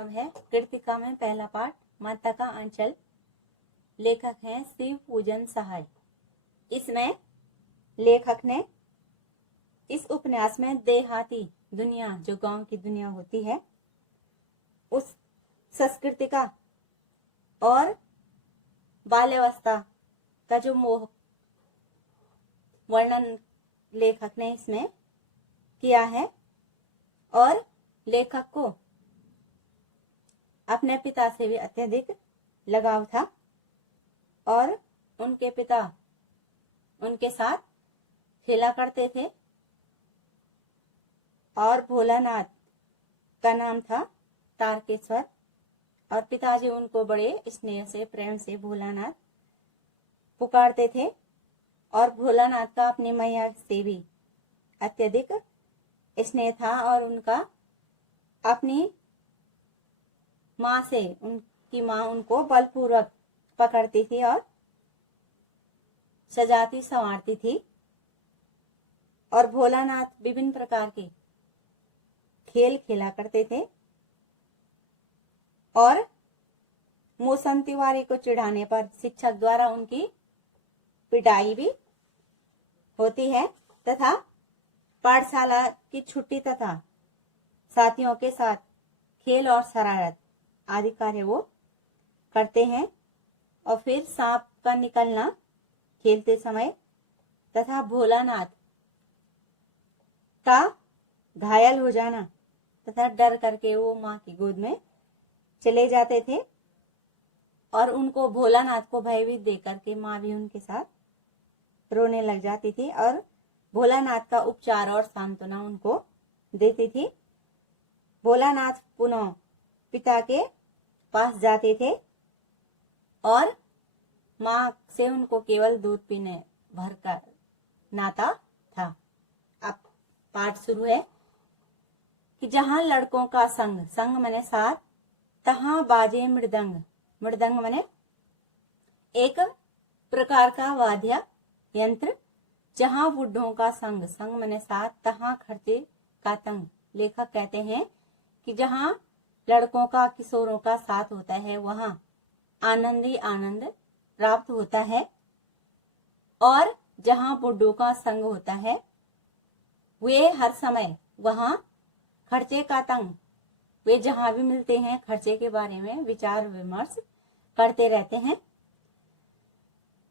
अब है कृतिका में पहला पाठ, माता का अंचल। लेखक हैं शिव पूजन सहाय। इसमें लेखक ने इस उपन्यास में देहाती दुनिया, जो गांव की दुनिया होती है, उस संस्कृति का और बाल्यावस्था का जो मोह वर्णन लेखक ने इसमें किया है। और लेखक को अपने पिता से भी अत्यधिक लगाव था और उनके पिता उनके साथ खेला करते थे और भोलानाथ का नाम था तारकेश्वर और पिताजी उनको बड़े स्नेह से, प्रेम से भोलानाथ पुकारते थे और भोलानाथ का अपनी मैया से भी अत्यधिक स्नेह था और उनका अपनी माँ से, उनकी माँ उनको बलपूर्वक पकड़ती थी और सजाती संवारती थी। और भोलानाथ विभिन्न प्रकार के खेल खेला करते थे और मौसम तिवारी को चिढ़ाने पर शिक्षक द्वारा उनकी पिटाई भी होती है तथा पाठशाला की छुट्टी तथा साथियों के साथ खेल और शरारत आदि कार्य वो करते हैं। और फिर सांप का निकलना खेलते समय तथा भोलानाथ का घायल हो जाना तथा डर करके वो माँ की गोद में चले जाते थे और उनको भोलानाथ को भयभीत देख करके माँ भी उनके साथ रोने लग जाती थी और भोलानाथ का उपचार और सांत्वना उनको देती थी। भोलानाथ पुनः पिता के पास जाते थे और माँ से उनको केवल दूध पीने भर का नाता था। अब पाठ शुरू है कि जहां लड़कों का संग, संग मने साथ, तहां बाजे मृदंग, मृदंग मने एक प्रकार का वाद्य यंत्र। जहां बुढ़ों का संग, संग मने साथ, तहां खर्चे का तंग। लेखक कहते हैं कि जहां लड़कों का, किशोरों का साथ होता है वहां आनंद ही आनंद प्राप्त होता है और जहां बुढ़ों का संग होता है वे हर समय वहां खर्चे का तंग, वे जहां भी मिलते हैं खर्चे के बारे में विचार विमर्श करते रहते हैं।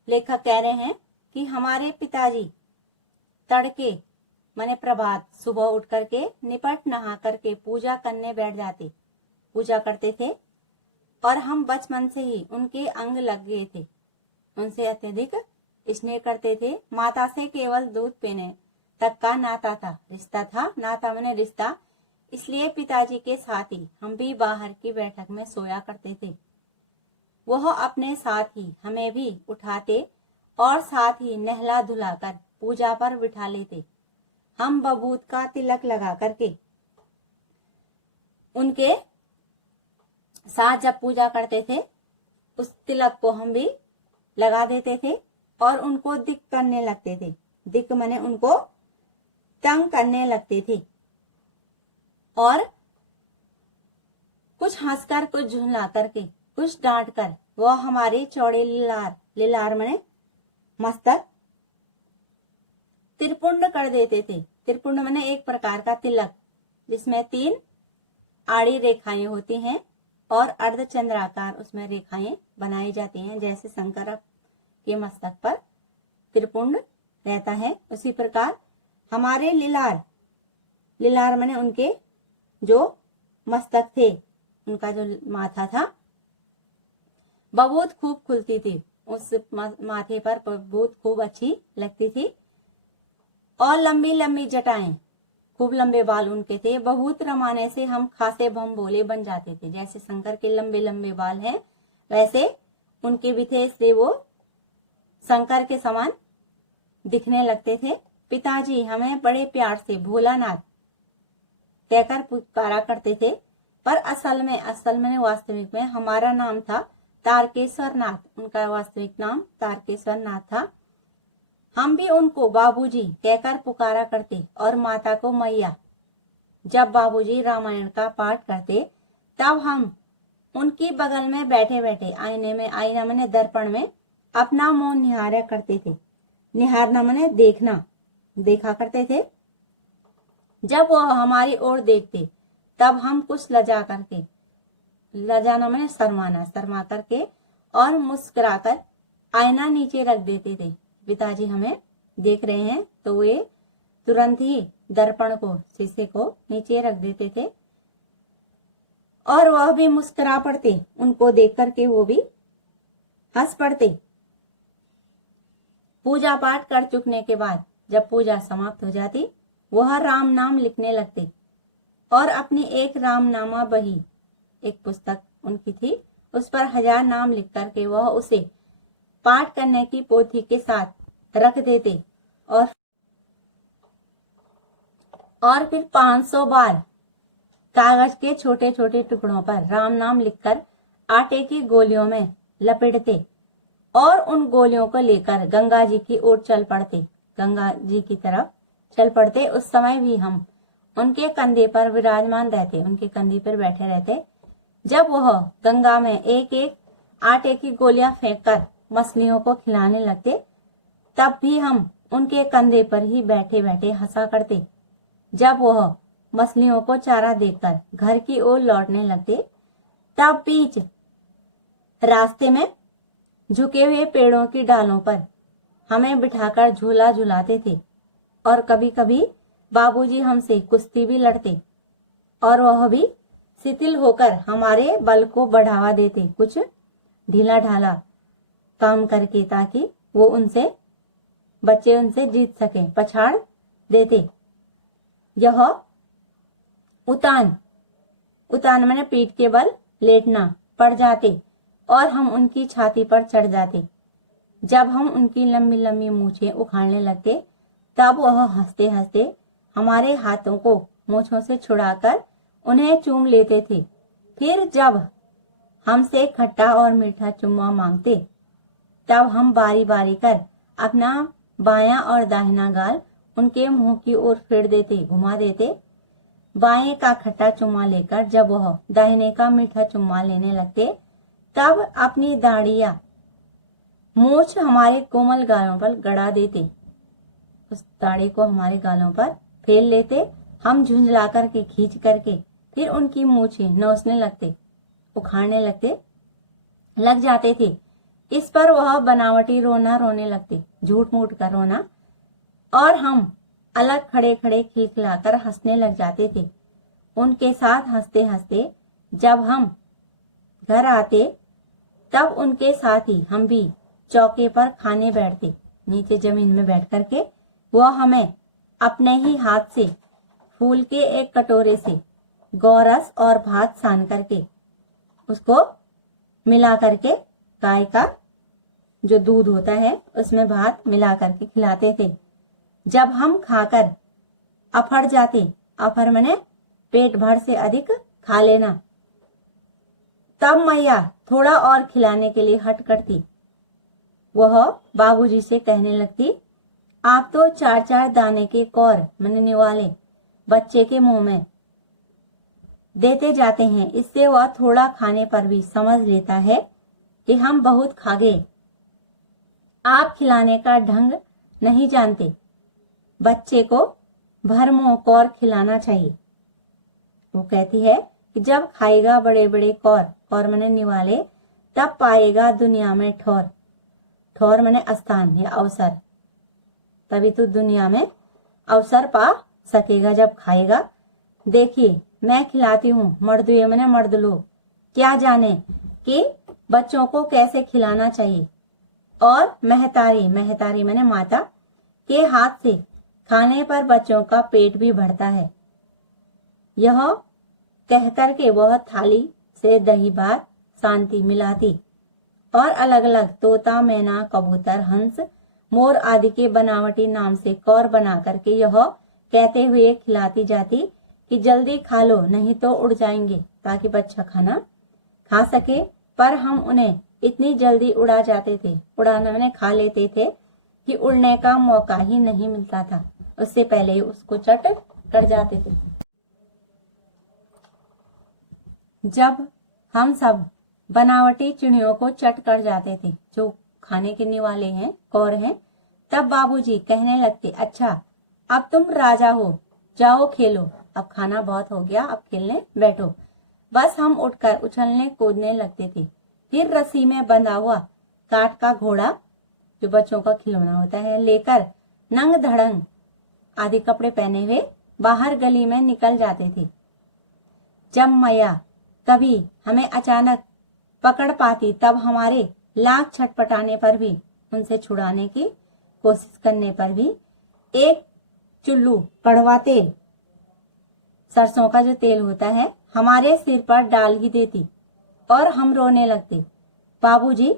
लेखक कह रहे हैं कि हमारे पिताजी तड़के माने प्रभात, सुबह उठ करके निपट नहा करके पूजा करने बैठ जाते, पूजा करते थे और हम बचपन से ही उनके अंग लग गए थे, उनसे अत्यधिक स्नेह करते थे। माता से केवल दूध पीने तक का नाता था, रिश्ता था, नाता माने रिश्ता। इसलिए पिताजी के साथ ही हम भी बाहर की बैठक में सोया करते थे। वह अपने साथ ही हमें भी उठाते और साथ ही नहला धुलाकर पूजा पर बिठा लेते। हम बबूत का तिलक लगा करके उनके साथ जब पूजा करते थे उस तिलक को हम भी लगा देते थे और उनको दिक करने लगते थे। दिक माने उनको तंग करने लगते थे और कुछ हंसकर, कुछ झुंझला करके, कुछ डांट कर वह हमारे चौड़े लीलार, लीलार माने मस्तक, त्रिपुंड कर देते थे। त्रिपुंड माने एक प्रकार का तिलक जिसमें 3 आड़ी रेखाएं होती हैं और अर्धचंद्राकार उसमें रेखाएं बनाई जाती हैं। जैसे शंकर के मस्तक पर त्रिपुंड रहता है उसी प्रकार हमारे लीलार, लीलार माने उनके जो मस्तक थे, उनका जो माथा था, बबूत खूब खुलती थी, उस माथे पर बबूत खूब अच्छी लगती थी और लंबी लंबी जटाएं, खूब लंबे बाल उनके थे। बहुत रमाने से हम खासे बम बोले बन जाते थे। जैसे शंकर के लंबे लंबे बाल हैं वैसे उनके भी थे, इसलिए वो शंकर के समान दिखने लगते थे। पिताजी हमें बड़े प्यार से भोलानाथ कहकर पुकारा करते थे पर असल में वास्तविक में हमारा नाम था तारकेश्वर नाथ। उनका वास्तविक नाम तारकेश्वर नाथ था। हम भी उनको बाबूजी कहकर पुकारा करते और माता को मैया। जब बाबूजी रामायण का पाठ करते तब हम उनकी बगल में बैठे बैठे आईने में, आईना मैंने दर्पण में अपना मुंह निहारा करते थे। निहारना मैंने देखना, देखा करते थे। जब वो हमारी ओर देखते तब हम कुछ लजा करके, लजाना मैंने शर्माना, शर्मा करके और मुस्कुराकर आईना नीचे रख देते थे। पिताजी हमें देख रहे हैं तो वे तुरंत ही दर्पण को, शीशे को नीचे रख देते थे और वह भी मुस्कुरा पड़ते। उनको देख करके वो भी हंस पड़ते। पूजा पाठ कर चुकने के बाद जब पूजा समाप्त हो जाती, वह राम नाम लिखने लगते और अपनी एक रामनामा बही, एक पुस्तक उनकी थी, उस पर 1000 नाम लिख करके वह उसे पाठ करने की पोथी के साथ रख देते और फिर 500 बार कागज के छोटे छोटे टुकड़ों पर राम नाम लिखकर आटे की गोलियों में लपेटते और उन गोलियों को लेकर गंगा जी की ओर चल पड़ते, गंगा जी की तरफ चल पड़ते। उस समय भी हम उनके कंधे पर विराजमान रहते, उनके कंधे पर बैठे रहते। जब वह गंगा में एक एक आटे की गोलियां फेंककर मछलियों को खिलाने लगते, तब भी हम उनके कंधे पर ही बैठे बैठे हंसा करते। जब वह मछलियों को चारा देकर घर की ओर लौटने लगते, तब बीच रास्ते में झुके हुए पेड़ों की डालों पर हमें बिठाकर झूला झुलाते थे और कभी कभी बाबूजी हमसे कुश्ती भी लड़ते और वह भी शिथिल होकर हमारे बल को बढ़ावा देते, कुछ ढीला ढाला काम करके, ताकि वो उनसे बच्चे उनसे जीत सके, पछाड़ देते। यह उतान, उतान मैंने पीठ के बल लेटना, पड़ जाते और हम उनकी छाती पर चढ़ जाते। जब हम उनकी लंबी लंबी मूछें उखाड़ने लगते, तब वह हंसते हंसते हमारे हाथों को मूछों से छुड़ाकर उन्हें चूम लेते थे। फिर जब हमसे खट्टा और मीठा चुम्मा मांगते, तब हम बारी बारी कर अपना बायां और दाहिना गाल उनके मुंह की ओर फेर देते, घुमा देते। बाएं का खट्टा चुम्मा लेकर जब वह दाहिने का मीठा चुम्मा लेने लगते, तब अपनी दाढ़िया मूछ हमारे कोमल गालों पर गड़ा देते, उस दाढ़ी को हमारे गालों पर फेर लेते। हम झुंझला करके, खींच करके फिर उनकी मूछें नोचने लगते, उखाड़ने लग जाते थे। इस पर वह बनावटी रोना रोने लगते, झूठ मूठ का रोना, और हम अलग खड़े खड़े खिलखिलाकर हंसने लग जाते थे। उनके साथ हंसते हंसते जब हम घर आते, तब उनके साथ ही हम भी चौके पर खाने बैठते, नीचे जमीन में बैठ करके। वह हमें अपने ही हाथ से फूल के एक कटोरे से गौरस और भात सान करके, उसको मिला करके, गाय का जो दूध होता है उसमें भात मिला करके खिलाते थे। जब हम खाकर अफड़ जाते, अफर मैंने पेट भर से अधिक खा लेना, तब मैया थोड़ा और खिलाने के लिए हट करती। वह बाबूजी से कहने लगती, आप तो 4-4 दाने के कौर मैंने निवाले बच्चे के मुंह में देते जाते हैं, इससे वह थोड़ा खाने पर भी समझ लेता है कि हम बहुत खा गए। आप खिलाने का ढंग नहीं जानते, बच्चे को भर मुंह कौर खिलाना चाहिए। वो कहती है कि जब खाएगा बड़े बड़े कौर, कौर मैंने निवाले, तब पाएगा दुनिया में ठौर, ठौर मैंने स्थान या अवसर, तभी तो दुनिया में अवसर पा सकेगा जब खाएगा। देखिए मैं खिलाती हूँ, मर्द हुए मैंने मर्द लोग क्या जाने कि बच्चों को कैसे खिलाना चाहिए। और महतारी, महतारी मैंने माता के हाथ से खाने पर बच्चों का पेट भी भरता है। यह कहकर के वह थाली से दही भात शांति मिलाती और अलग अलग तोता, मैना, कबूतर, हंस, मोर आदि के बनावटी नाम से कौर बना करके यह कहते हुए खिलाती जाती कि जल्दी खा लो नहीं तो उड़ जाएंगे, ताकि बच्चा खाना खा सके। पर हम उन्हें इतनी जल्दी उड़ा जाते थे, उड़ाना मैंने खा लेते थे कि उड़ने का मौका ही नहीं मिलता था, उससे पहले ही उसको चट कर जाते थे। जब हम सब बनावटी चिड़ियों को चट कर जाते थे, जो खाने के निवाले हैं, कौर हैं, तब बाबूजी कहने लगते, अच्छा अब तुम राजा हो, जाओ खेलो, अब खाना बहुत हो गया, अब खेलने बैठो। बस हम उठकर उछलने कूदने लगते थे। फिर रस्सी में बंधा हुआ काठ का घोड़ा, जो बच्चों का खिलौना होता है, लेकर नंग धड़ंग आदि कपड़े पहने हुए बाहर गली में निकल जाते थे। जब मैया कभी हमें अचानक पकड़ पाती, तब हमारे लाख छटपटाने पर भी, उनसे छुड़ाने की कोशिश करने पर भी, एक चुल्लू कड़वा तेल, सरसों का जो तेल होता है, हमारे सिर पर डाल ही देती और हम रोने लगते। बाबूजी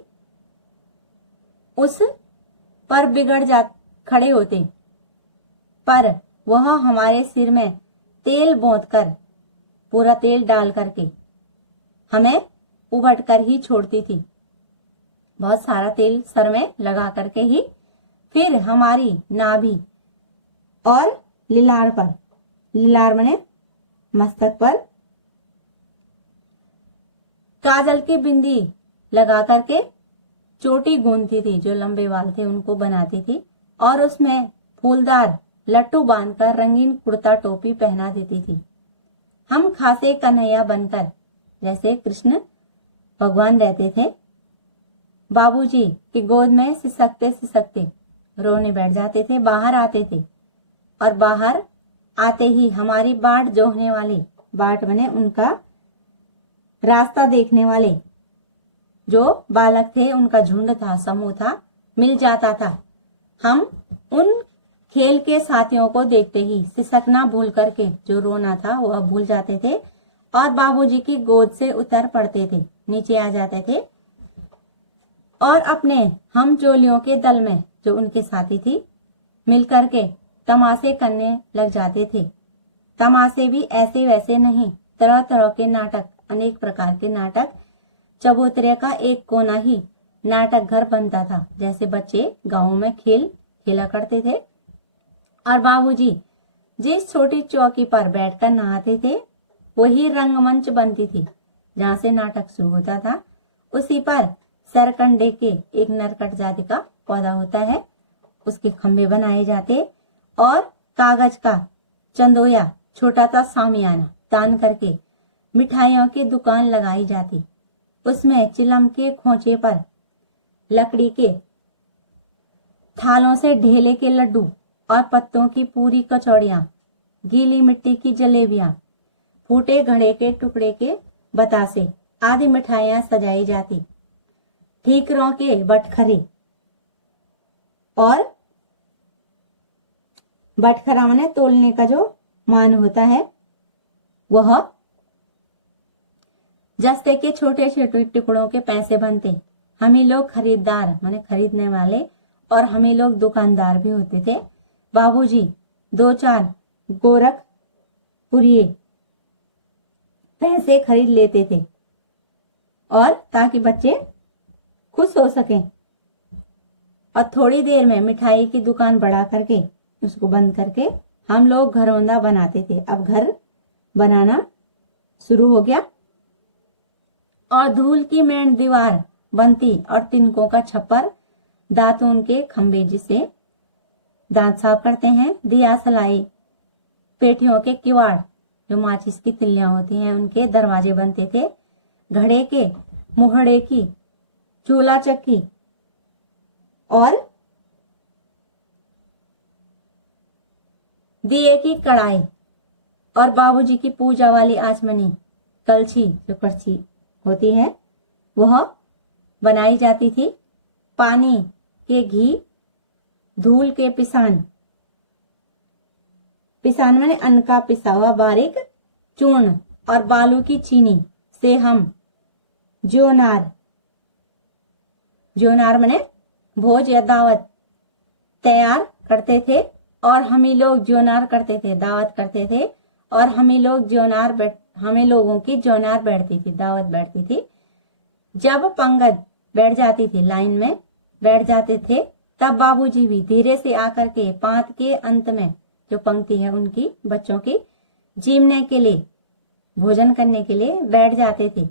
उस पर बिगड़ जा खड़े होते, पर वह हमारे सिर में तेल बौंध कर, पूरा तेल डाल करके हमें उबट कर ही छोड़ती थी। बहुत सारा तेल सर में लगा करके ही फिर हमारी नाभि और लिलार पर, लिलार मने मस्तक पर, काजल की बिंदी लगा करके चोटी गूंथती थी, जो लंबे बाल थे उनको बनाती थी, और उसमें फूलदार लट्टू बांधकर रंगीन कुर्ता टोपी पहना देती थी। हम खासे कन्हैया बनकर, जैसे कृष्ण भगवान रहते थे, बाबूजी की गोद में सिसकते सिसकते रोने बैठ जाते थे। बाहर आते थे और बाहर आते ही हमारी बाट जोहने वाले, बाट बने उनका रास्ता देखने वाले जो बालक थे, उनका झुंड था, समूह था, मिल जाता था। हम उन खेल के साथियों को देखते ही सिसकना भूल करके, जो रोना था वह भूल जाते थे और बाबूजी की गोद से उतर पड़ते थे, नीचे आ जाते थे और अपने हम जोलियों के दल में, जो उनके साथी थी, मिल करके तमाशे करने लग जाते थे। तमाशे भी ऐसे वैसे नहीं, तरह तरह के नाटक, अनेक प्रकार के नाटक। चबूतरे का एक कोना ही नाटक घर बनता था, जैसे बच्चे गाँव में खेल खेला करते थे। और बाबूजी जिस छोटी चौकी पर बैठकर नहाते थे, वही रंगमंच बनती थी, जहाँ से नाटक शुरू होता था। उसी पर सरकंडे के एक नरकट जाति का पौधा होता है, उसके खंभे बनाए जाते और कागज का चंदोया, छोटा सा सामियाना तान करके मिठाइयों की दुकान लगाई जाती। उसमें चिलम के खोचे पर लकड़ी के थालों से ढेले के लड्डू और पत्तों की पूरी कचौड़ियां, गीली मिट्टी की जलेबियां, फूटे घड़े के टुकड़े के बतासे आदि मिठाइयां सजाई जाती। ठीकरों के बटखरे, और बटखरा माने तोलने का जो मान होता है, वह जस्ते के छोटे छोटे टुकड़ों के पैसे बनते। हम ही लोग खरीदार माने खरीदने वाले, और हम ही लोग दुकानदार भी होते थे। बाबूजी 2-4 गोरख पुरिये पैसे खरीद लेते थे, और ताकि बच्चे खुश हो सकें। और थोड़ी देर में मिठाई की दुकान बढ़ा करके, उसको बंद करके हम लोग घरौंदा बनाते थे। अब घर बनाना शुरू हो गया और धूल की मेन दीवार बनती और तिनकों का छप्पर, दातून के खंबे जिसे दांत साफ करते हैं, दिया सलाई, पेटियों के किवाड़, जो माचिस की तिल्लियां होती हैं, उनके दरवाजे बनते थे। घड़े के मुहड़े की चूल्हा चक्की और दिए की कढ़ाई, और बाबूजी की पूजा वाली आचमनी कलछी, जो कड़छी होती है, वह बनाई जाती थी। पानी के घी, धूल के पिसान, पिसान माने अन्न का पिसा हुआ बारीक चूर्ण, और बालू की चीनी से हम जोनार, जोनार माने भोज या दावत तैयार करते थे। और हम ही लोग जोनार करते थे, दावत करते थे, और हमें लोगों की जोनार बैठती थी, दावत बैठती थी। जब पंगत बैठ जाती थी, लाइन में बैठ जाते थे, तब बाबूजी भी धीरे से आकर के पांत के अंत में जो पंक्ति है उनकी, बच्चों की जीमने के लिए भोजन करने के लिए बैठ जाते थे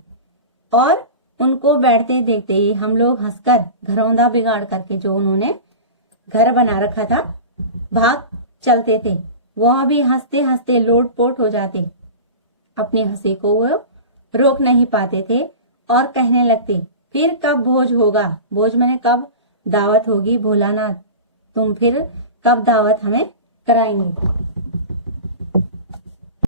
और उनको बैठते देखते ही हम लोग हंसकर घरौंदा बिगाड़ करके जो उन्होंने घर बना रखा था भाग चलते थे। वह भी हंसते हंसते लोटपोट हो जाते। अपनी हंसी को वो रोक नहीं पाते थे और कहने लगते, फिर कब भोज होगा? भोज मैंने कब दावत होगी भोलानाथ, तुम फिर कब दावत हमें कराएंगे?